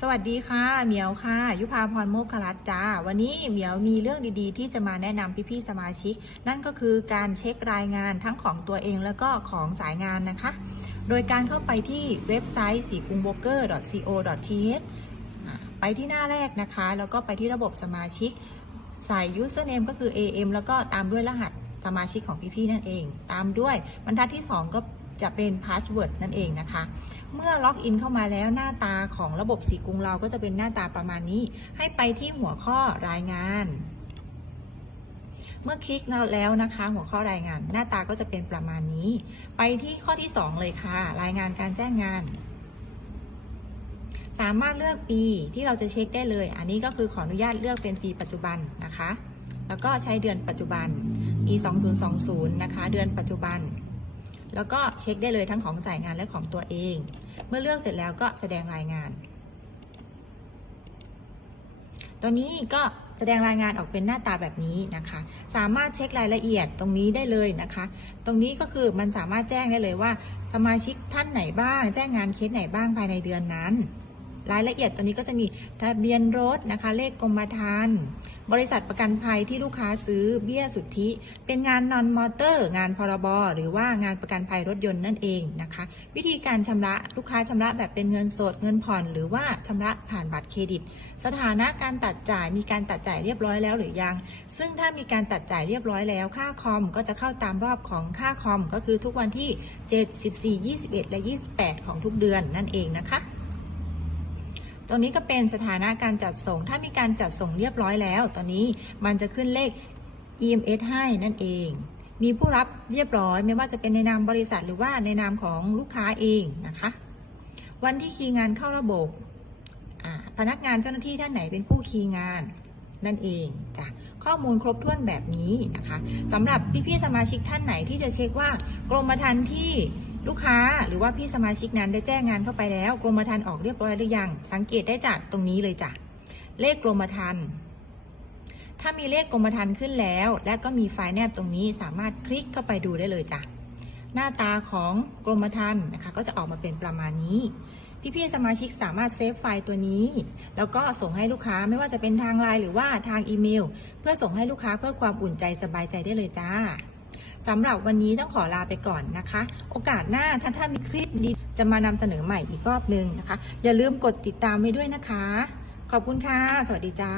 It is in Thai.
สวัสดีค่ะเหมียวค่ะ ยุพาพรโมกขรัตจ้า วันนี้เหมียวมีเรื่องดีๆ ที่จะมาแนะนำพี่ๆสมาชิก นั่นก็คือการเช็ครายงานทั้งของตัวเองแล้วก็ของสายงานนะคะ โดยการเข้าไปที่เว็บไซต์สีกุงโบเกอร์ co th ไปที่หน้าแรกนะคะ แล้วก็ไปที่ระบบสมาชิก ใส่ username ก็คือ am แล้วก็ตามด้วยรหัสสมาชิกของพี่ๆนั่นเอง ตามด้วยบรรทัดที่ 2 ก็ จะเป็น password นั่นเองนะคะ เมื่อล็อกอินเข้ามาแล้วหน้าตาของระบบสีกรุงเราก็จะเป็นหน้าตาประมาณนี้ ให้ไปที่หัวข้อรายงาน เมื่อคลิกแล้วนะคะ หัวข้อรายงาน หน้าตาก็จะเป็นประมาณนี้ ไปที่ข้อที่ 2 เลยค่ะ รายงานการแจ้งงาน สามารถเลือกปีที่เราจะเช็คได้เลย อันนี้ก็คือขออนุญาตเลือกเป็นปีปัจจุบันนะคะ แล้วก็ใช้เดือนปัจจุบันปี 2020 นะคะ เดือนปัจจุบัน แล้วก็เช็คได้เลยทั้งของจ่ายงานและของตัวเอง เมื่อเลือกเสร็จแล้วก็แสดงรายงาน ตัวนี้ก็แสดงรายงานออกเป็นหน้าตาแบบนี้นะคะ สามารถเช็ครายละเอียดตรงนี้ได้เลยนะคะ ตรงนี้ก็คือมันสามารถแจ้งได้เลยว่า สมาชิกท่านไหนบ้าง แจ้งงานเคสไหนบ้างภายในเดือนนั้น รายละเอียดตัวนี้ก็จะมีทะเบียนรถนะคะ เลขกรมธรรม์บริษัทประกันภัยที่ลูกค้าซื้อเบี้ยสุทธิ เป็นงานนอนมอเตอร์ งานพรบหรือว่างานประกันภัยรถยนต์นั่นเองนะคะ วิธีการชำระลูกค้าชำระแบบเป็นเงินสดเงินผ่อน หรือว่าชำระผ่านบัตรเครดิต สถานะการตัดจ่ายมีการตัดจ่ายเรียบร้อยแล้วหรือยัง ซึ่งถ้ามีการตัดจ่ายเรียบร้อยแล้ว ค่าคอมก็จะเข้าตามรอบของค่าคอมก็คือทุกวันที่ 7 14 21 และ 28 ของทุกเดือนนั่นเองนะคะ ตรงนี้ก็เป็นสถานะการจัดส่ง ถ้ามีการจัดส่งเรียบร้อยแล้ว ตอนนี้มันจะขึ้นเลข EMS ให้นั่นเอง มีผู้รับเรียบร้อย ไม่ว่าจะเป็นในนามบริษัทหรือว่าในนามของลูกค้าเองนะคะ วันที่คีย์งานเข้าระบบพนักงานเจ้าหน้าที่ท่านไหนเป็นผู้คีย์งานนั่นเองจ้ะข้อมูลครบถ้วนแบบนี้นะคะสำหรับพี่ๆสมาชิกท่านไหนที่จะเช็คว่ากรมธรรม์ที่ ลูกค้าหรือว่าพี่สมาชิกนั้นได้แจ้งงานเข้าไปแล้ว กรมธรรม์ออกเรียบร้อยหรือยัง สังเกตได้จากตรงนี้เลยจ้ะ เลขกรมธรรม์ถ้ามีเลขกรมธรรม์ขึ้นแล้ว และก็มีไฟล์แนบตรงนี้สามารถคลิกเข้าไปดูได้เลยจ้ะ หน้าตาของกรมธรรม์นะคะ ก็จะออกมาเป็นประมาณนี้พี่ๆสมาชิกสามารถเซฟไฟล์ตัวนี้ แล้วก็ส่งให้ลูกค้าไม่ว่าจะเป็นทางไลน์หรือว่าทางอีเมล เพื่อส่งให้ลูกค้าเพื่อความอุ่นใจสบายใจได้เลยจ้า สำหรับวันนี้ต้องขอลาไปก่อนนะคะ โอกาสหน้าถ้าถ้ามีคลิปดีจะมานำเสนอใหม่อีกรอบหนึ่งนะคะ อย่าลืมกดติดตามไว้ด้วยนะคะ ขอบคุณค่ะ สวัสดีจ้า